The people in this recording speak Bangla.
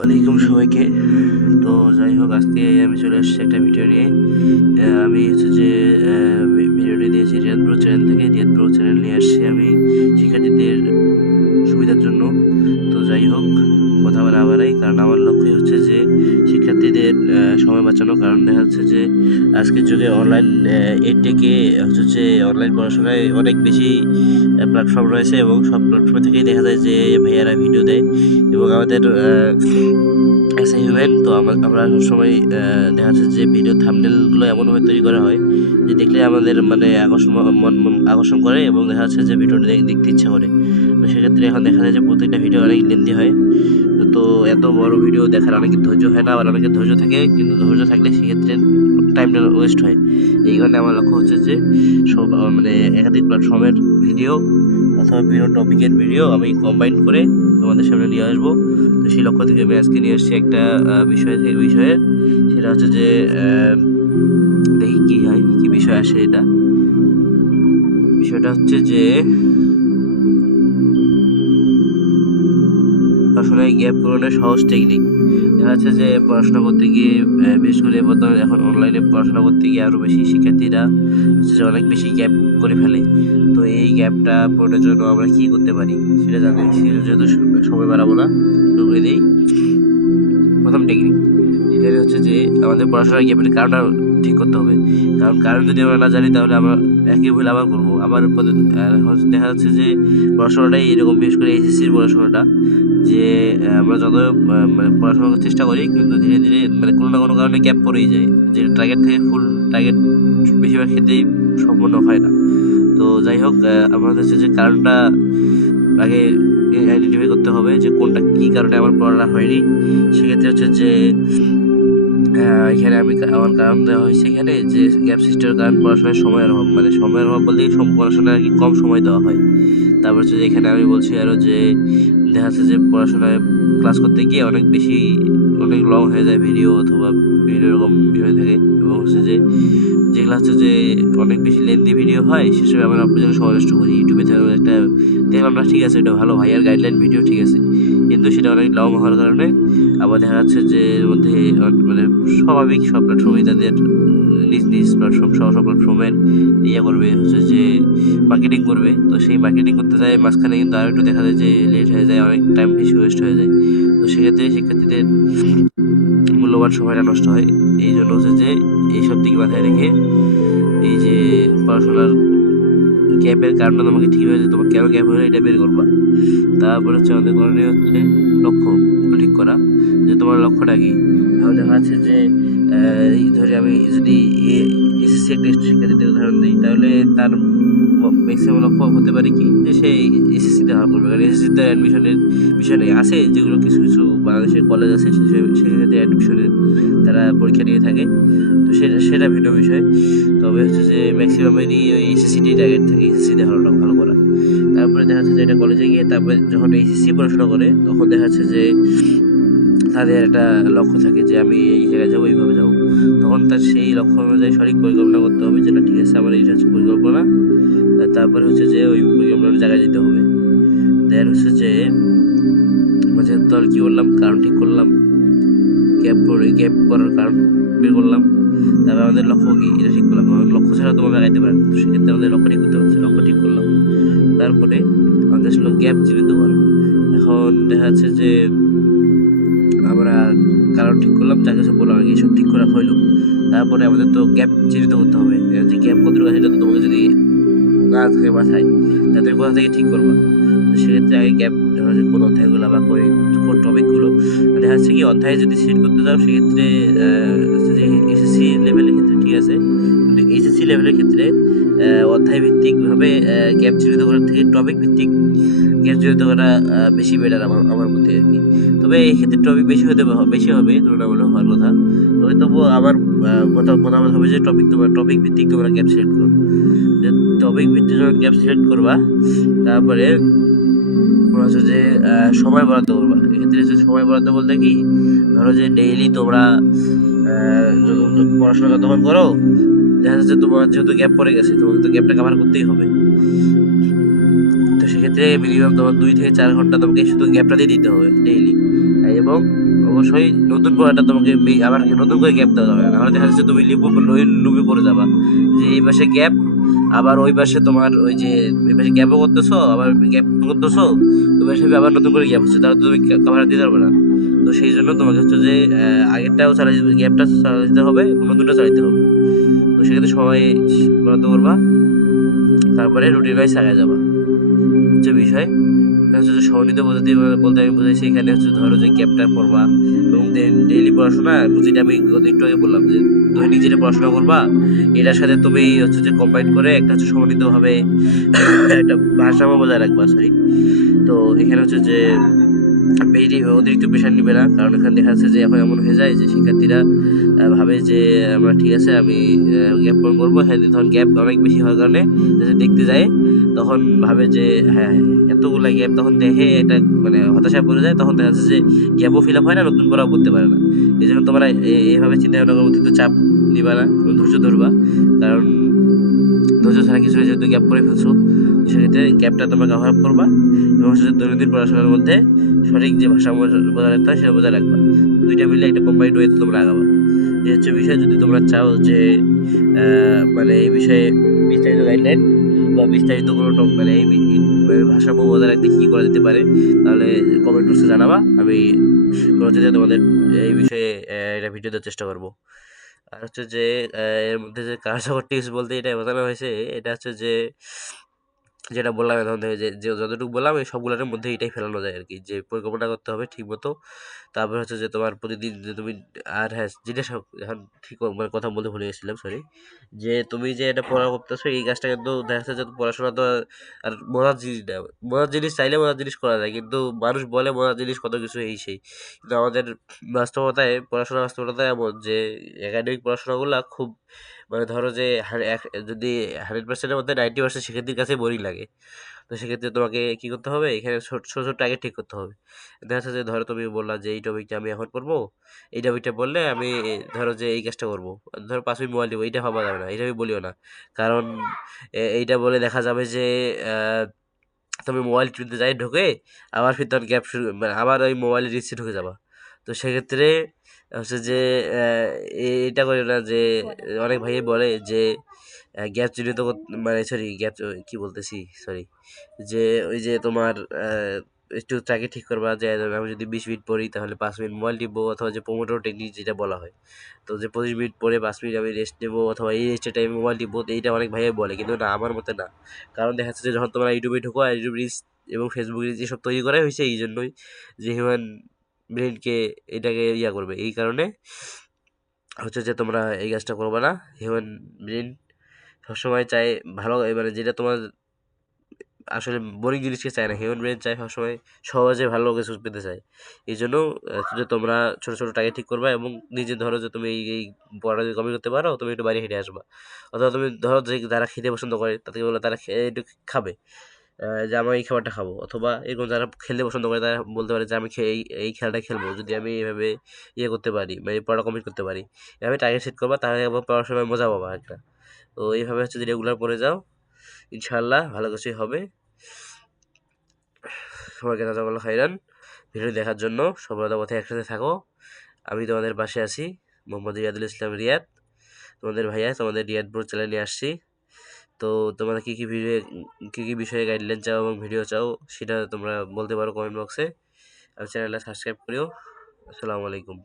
ওয়ালাইকুম সবাইকে। তো যাই হোক, আজকে আমি চলে এসেছি একটা ভিডিও নিয়ে। আমি হচ্ছে যে ভিডিওটি দিয়েছি রিয়াদ প্রো চ্যানেল থেকে। রিয়াদ প্রো চ্যানেল নিয়ে আসছি আমি শিক্ষার্থীদের সুবিধার জন্য। তো যাই হোক, কথা না বাড়াই, কারণ আমার লক্ষ্যই হচ্ছে যে শিক্ষার্থীদের সময় বাঁচানো। কারণ দেখা যাচ্ছে যে আজকের যুগে অনলাইন এডটেকে হচ্ছে যে অনলাইন পড়াশোনায় অনেক বেশি প্ল্যাটফর্ম রয়েছে, এবং সব প্ল্যাটফর্ম থেকেই দেখা যায় যে ভাইয়ারা ভিডিও দেয় এবং আমাদের অ্যাজ এ হিউম্যান তো আমরা সবসময় দেখা যাচ্ছে যে ভিডিও থাম্বনেলগুলো এমনভাবে তৈরি করা হয় যে দেখলে আমাদের মানে মন আকর্ষণ করে, এবং দেখা যাচ্ছে যে ভিডিওটা দেখতে ইচ্ছা করে। তো সেক্ষেত্রে এখন দেখা যায় যে প্রত্যেকটা ভিডিও অনেক লেন্দি হয়। তো এত বড় ভিডিও দেখার অনেকের ধৈর্য হয় না, আবার অনেকের ধৈর্য থাকে, কিন্তু ধৈর্য থাকলে সেক্ষেত্রে টাইমটা ওয়েস্ট হয়। এই কারণে আমার লক্ষ্য হচ্ছে যে সব মানে একাধিক প্ল্যাটফর্মের ভিডিও অথবা বিভিন্ন টপিকের ভিডিও আমি কম্বাইন করে তোমাদের সামনে নিয়ে আসবো। তো সেই লক্ষ্য থেকে আমি আজকে নিয়ে আসছি একটা বিষয়ে। সেটা হচ্ছে যে দেখি কি হয়, কি বিষয় আসে। বিষয়টা হচ্ছে যে পড়াশোনায় গ্যাপ পূরণের সহজ টেকনিক। দেখা যাচ্ছে যে পড়াশোনা করতে গিয়ে বিশেষ করে বর্তমানে এখন অনলাইনে পড়াশোনা করতে গিয়ে আরও বেশি শিক্ষার্থীরা হচ্ছে যে অনেক বেশি গ্যাপ করে ফেলে। তো এই গ্যাপটা পূরণের জন্য আমরা কী করতে পারি সেটা জানি। যেহেতু সময় বাড়াবো না, শুরু করে দিই। প্রথম টেকনিক যেটা হচ্ছে যে আমাদের পড়াশোনার গ্যাপের কারণটা ঠিক করতে হবে। কারণ যদি আমরা না জানি তাহলে আমরা একই ভুল আবার করবো। দেখা যাচ্ছে যে পড়াশোনাটাই এরকম, বিশেষ করে এইচএসসির পড়াশোনাটা, যে আমরা যত মানে পড়াশোনা করার চেষ্টা করি, কিন্তু ধীরে ধীরে মানে কোনো না কোনো কারণে গ্যাপ পড়েই যায়, যে টার্গেট থেকে ফুল টার্গেট বেশিরভাগ ক্ষেত্রেই সম্পূর্ণ হয় না। তো যাই হোক, আমাদের হচ্ছে যে কারণটা আগে আইডেন্টিফাই করতে হবে যে কোনটা কী কারণে আমার পড়াটা হয়নি। সেক্ষেত্রে হচ্ছে যে এখানে আমার কারণ দেওয়া হয়েছে এখানে যে গ্যাপ সৃষ্টির কারণ পড়াশোনার সময়ের অভাব, মানে সময়ের অভাব বলতেই পড়াশোনায় আর কি কম সময় দেওয়া হয়। তারপর হচ্ছে যে এখানে আমি বলছি আরও যে দেখা যাচ্ছে যে পড়াশোনায় ক্লাস করতে গিয়ে অনেক লং হয়ে যায় ভিডিও, অথবা বিভিন্ন রকম বিষয় থাকে, এবং হচ্ছে যে যেগুলো হচ্ছে যে অনেক বেশি লেন্দি ভিডিও হয়, সেসব আমরা আপনার জন্য সমালোচনা করি। ইউটিউবে একটা দেখলাম না, ঠিক আছে, এটা ভালো, ভাইয়ার গাইডলাইন ভিডিও, ঠিক আছে, কিন্তু সেটা অনেক লং হওয়ার কারণে আবার দেখা যাচ্ছে যে এর মধ্যে মানে স্বাভাবিক সব প্ল্যাটফর্মই তাদের নিজ নিজ প্ল্যাটফর্ম সহ সব প্ল্যাটফর্মের করবে হচ্ছে যে মার্কেটিং করবে। তো সেই মার্কেটিং করতে যায় মাঝখানে কিন্তু আরও একটু দেখা যায় যে লেট হয়ে যায়, অনেক টাইম বেশি ওয়েস্ট হয়ে যায়। তো সেক্ষেত্রে শিক্ষার্থীদের মূল্যবান সময়টা নষ্ট হয়। এই জন্য হচ্ছে যে এইসব দিক মাথায় রেখে এই যে পড়াশোনার গ্যাপের কারণটা তোমাকে ঠিক হয়েছে, তোমার কেন গ্যাপ হলো এটা বের করবা। তারপরে হচ্ছে আমাদের করণীয় হচ্ছে লক্ষ্য ঠিক করা, যে তোমার লক্ষ্যটা কি। এখন দেখা যাচ্ছে যে ধরি আমি যদি এসএসসি একটা শিক্ষার্থীদের উদাহরণ দিই, তাহলে তার ম্যাক্সিমাম লক্ষ্য হতে পারে কি, যে সে এসএসসি দেওয়া করবে। কারণ এসএসসিতে অ্যাডমিশনের বিষয় নেই, আছে যেগুলো কিছু কিছু বাংলাদেশের কলেজ আছে সেক্ষেত্রে অ্যাডমিশনের তারা পরীক্ষা নিয়ে থাকে। তো সেটা ভিন্ন বিষয়। তবে হচ্ছে যে ম্যাক্সিমামেরই ওই এসএসসিটি টার্গেট থাকে, এসএসসি দেওয়াটা ভালো করা। তারপরে দেখা যাচ্ছে যে এটা কলেজে গিয়ে তারপরে যখন এইচএসসি পড়াশোনা করে, তখন দেখা যাচ্ছে যে তাদের একটা লক্ষ্য থাকে যে আমি এই জায়গায় যাবো, এইভাবে যাবো। তখন তার সেই লক্ষ্য অনুযায়ী সঠিক পরিকল্পনা করতে হবে, যেটা ঠিক আছে আমার এইটা হচ্ছে পরিকল্পনা। তারপরে হচ্ছে যে ওই পরিকল্পনার জায়গায় যেতে হবে। দেন হচ্ছে যে মাঝে তো আর কি বললাম, কারণ ঠিক করলাম, গ্যাপ করার কারণ বের করলাম। তারপর আমাদের লক্ষ্য কি এটা ঠিক করলাম। আমাদের লক্ষ্য ছাড়া তোমার আগাইতে পারেন, তো সেক্ষেত্রে আমাদের লক্ষ্য ঠিক করতে হবে, লক্ষ্য ঠিক করলাম। তারপরে আমাদের আসলে গ্যাপ চিহ্নিত করবো। এখন দেখা যাচ্ছে যে আমরা কারণ ঠিক করলাম, যা কিছু বললাম আর কি, সব ঠিক করা হইলো। তারপরে আমাদের তো গ্যাপ চিহ্নিত করতে হবে, যে গ্যাপ কতটুকু আছে, এটা তো তোমাকে যদি না থাকে মাথায়, তাদের কোথা থেকে ঠিক করবা। তো সেক্ষেত্রে আগে গ্যাপ, ধরো যে কোন অধ্যায়গুলো বা কোন টপিকগুলো দেখা যাচ্ছে কি, অধ্যায়ে যদি সিট করতে যাও সেক্ষেত্রে যে এসএসসি লেভেলের ক্ষেত্রে ঠিক আছে, কিন্তু এইচএসসি লেভেলের ক্ষেত্রে অধ্যায় ভিত্তিকভাবে গ্যাপ চিহ্নিত করার থেকে টপিক ভিত্তিক গ্যাপ চিহ্নিত করা বেশি বেটার আমার মতে আর কি। তবে এই ক্ষেত্রে টপিক বেশি হবে তুলনামূলক হওয়ার কথা। তবুও আমার মতামত হবে যে টপিক ভিত্তিক তোমরা গ্যাপ সিলেক্ট করো। যে টপিক ভিত্তিক যখন গ্যাপ সিলেক্ট করবা, তারপরে হচ্ছে যে সময় বরাদ্দ করবা। এক্ষেত্রে হচ্ছে সময় বরাদ্দ বলতে কি, ধরো যে ডেইলি তোমরা পড়াশোনা যতক্ষণ করো, দেখা যাচ্ছে তোমার যেহেতু গ্যাপ পড়ে গেছে, তোমাকে তো গ্যাপটা কভার করতেই হবে। তো সেক্ষেত্রে মিনিমাম তোমার 2 থেকে 4 ঘন্টা তোমাকে শুধু গ্যাপটাতেই দিতে হবে ডেইলি। এবং অবশ্যই নতুন পড়াটা তোমাকে আবার নতুন করে গ্যাপ দেওয়া যাবে না, নাহলে দেখা যাচ্ছে তুমি লুপে পড়ে যাবা, যে এই পাশে গ্যাপ, আবার ওই পাশে তোমার ওই যে এই পাশে গ্যাপও করতেছো, আবার গ্যাপ করতেছো, ওই পাশে আবার নতুন করে গ্যাপ হচ্ছে, তাহলে তুমি কাভার দিতে পারবে না। তো সেই জন্য তোমাকে হচ্ছে যে আগেরটাও চালাই গ্যাপটা চালাই দিতে হবে এবং নতুনটা চালাইতে হবে। তো সেক্ষেত্রে সময় বরাদ্দ করবা, তারপরে রুটিন ওয়াইজ আগায় যাবা, হচ্ছে বিষয়। হচ্ছে যে সমন্বিত পদ্ধতি বলতে আমি বুঝাইছি এখানে হচ্ছে ধরো যে গ্যাপটা পড়বা এবং দেন ডেইলি পড়াশোনা, যেটা আমি একটু আগে বললাম যে দৈনিক যেটা পড়াশোনা করবা এটার সাথে তুমি হচ্ছে যে কম্বাইন করে একটা হচ্ছে সমন্বিতভাবে একটা ভারসাম্য বজায় রাখবা, সরি। তো এখানে হচ্ছে যে অতিরিক্ত প্রেশার নিবে না, কারণ এখানে দেখা যাচ্ছে যে এখন এমন হয়ে যায় যে শিক্ষার্থীরা ভাবে যে আমরা ঠিক আছে আমি গ্যাপ পূরণ করবো, হ্যাঁ তখন গ্যাপ অনেক বেশি হওয়ার কারণে দেখতে যায়, তখন ভাবে যে হ্যাঁ এতগুলা গ্যাপ, তখন দেখে এটা মানে হতাশায় পড়ে যায়, তখন দেখা যাচ্ছে যে গ্যাপও ফিল আপ হয় না, নতুন করাও করতে পারে না। এই জন্য তোমরা এইভাবে চিন্তা ভাবনা করে অতিরিক্ত চাপ নিবা না, ধৈর্য ধরবা, কারণ ধৈর্য ছাড়া কিছু যেহেতু গ্যাপ করে ফেলছো, তো সেক্ষেত্রে গ্যাপটা তোমরা কভার আপ করবা এবং হচ্ছে দৈনন্দিন পড়াশোনার মধ্যে সঠিক যে ভাষাম্য বজায় রাখতে হয় সেটা বজায় রাখবা, দুইটা মিলে একটা কম্বাইন্ড ওয়েতে তোমরা আগাবা। এই হচ্ছে বিষয়। যদি তোমরা চাও যে মানে এই বিষয়ে বিস্তারিত গাইডলাইন বা বিস্তারিত কোনো মানে এই ভাষাম্য বজায় রাখতে কী করা যেতে পারে, তাহলে কমেন্ট বক্সে জানাবা, আমি পরবর্তীতে তোমাদের এই বিষয়ে এটা ভিডিও দেওয়ার চেষ্টা করবো। আর হচ্ছে যে এর মধ্যে যে কার্যকর টিপস বলতে এটা বোঝানো হয়েছে, এটা হচ্ছে যে যেটা বললাম এখন থেকে যে যতটুকু বললাম এই সবগুলোর মধ্যে এটাই ফেলানো যায় আর কি, যে পরিকল্পনা করতে হবে ঠিক মতো। তারপর হচ্ছে যে তোমার প্রতিদিন যে তুমি, আর হ্যাঁ যেটা এখন ঠিক মানে কথা বলতে ভুলে গেছিলাম, সরি, যে তুমি যে এটা পড়া করতেছো এই কাজটা কিন্তু দেখা যাচ্ছে যে পড়াশোনা তো আর মজার জিনিস না, মজার জিনিস চাইলে মজার জিনিস করা যায়, কিন্তু মানুষ বলে মজার জিনিস কত কিছু এই সেই, কিন্তু আমাদের বাস্তবতায় পড়াশোনা বাস্তবতায় এমন যে একাডেমিক পড়াশোনাগুলো খুব মানে ধরো যে যদি 100%-এর মধ্যে 90% শিক্ষার্থীর কাছে বোরিং লাগে। তো সেক্ষেত্রে তোমাকে কি করতে হবে, এখানে ছোট ছোট ছোট টার্গেট ঠিক করতে হবে। দেখা যাচ্ছে যে ধরো তুমি বললা যে এই টপিকটা আমি এখন পড়বো, এই টপিকটা বললে আমি ধরো যে এই কাজটা করবো, ধরো 5 মিনিট মোবাইল দিব, এইটা ভাবা যাবে না, এটা আমি বলিও না, কারণ এইটা বলে দেখা যাবে যে আহ, তুমি মোবাইল টিপতে যাই ঢোকে, আবার ফির তখন গ্যাপ শুরু মানে আবার ওই মোবাইলের রিলসে ঢুকে যাবা। তো সেক্ষেত্রে হচ্ছে যে এটা করি না যে অনেক ভাইয়ে বলে যে গ্যাপ চিহ্নিত মানে সরি গ্যাপ কি বলতেছি, সরি, যে ওই যে তোমার একটু তাকে ঠিক করবা যে আমি যদি 20 মিনিট পড়ি তাহলে 5 মিনিট মোবাইল টিপবো, অথবা যে পোমোডোরো টেকনিক যেটা বলা হয়, তো যে 25 মিনিট পরে 5 মিনিট আমি রেস্ট নেবো, অথবা এই রেস্টের টাইমে মোবাইল টিপবো, তো এইটা অনেক ভাইয়ে বলে, কিন্তু না আমার মতে না। কারণ দেখা যাচ্ছে যে যখন তোমরা ইউটিউবে ঢোকো, ইউটিউব রিলস এবং ফেসবুক রিলস এসব তৈরি করা হয়েছে এই জন্যই, যে হিউম্যান ব্রেনকে এটাকে ইয়া করবে, এই কারণে হচ্ছে যে তোমরা এই কাজটা করবে না। হিউম্যান ব্রেন সবসময় চায় ভালো, এবারে যেটা তোমার আসলে বোরিং জিনিসকে চায় না, হিউম্যান ব্রেন চায় সবসময় সহজে ভালো কিছু পেতে চায়। এই জন্য যে তোমরা ছোটো ছোটো টার্গেট ঠিক করবা এবং নিজে ধরো যে তুমি এই পড়া যদি কমে করতে পারো, তুমি একটু বাইরে হেঁটে আসবা, অথবা তুমি ধরো যে যারা খেতে পছন্দ করে তাদেরকে বলে তারা একটু খাবে, যে আমি এই খাবারটা খাবো, অথবা এরকম যারা খেলতে পছন্দ করে তারা বলতে পারে যে আমি এই এই খেলাটা খেলবো যদি আমি এভাবে ইয়ে করতে পারি, মানে পড়া কমপ্লিট করতে পারি। এভাবে টার্গেট সেট করবা, তাহলে একবার পড়াশোনায় মজা পাবা একটা। তো এইভাবে হচ্ছে যদি রেগুলার পড়ে যাও, ইনশাআল্লাহ ভালো কিছুই হবে। সবাইকে জাযাকাল্লাহু খাইরান ভিডিও দেখার জন্য। সফলতার পথে একসাথে থাকো, আমি তোমাদের পাশে আছি। মোহাম্মদ রিয়াদুল ইসলাম রিয়াদ, তোমাদের ভাইয়া, তোমাদের রিয়াদপুর চ্যানেল নিয়ে আসছি। তো তোমরা কী কী বিষয়ে গাইডলাইন চাও এবং ভিডিও চাও সেটা তোমরা বলতে পারো কমেন্ট বক্সে, আর চ্যানেলটা সাবস্ক্রাইব করিও। আসসালামু আলাইকুম।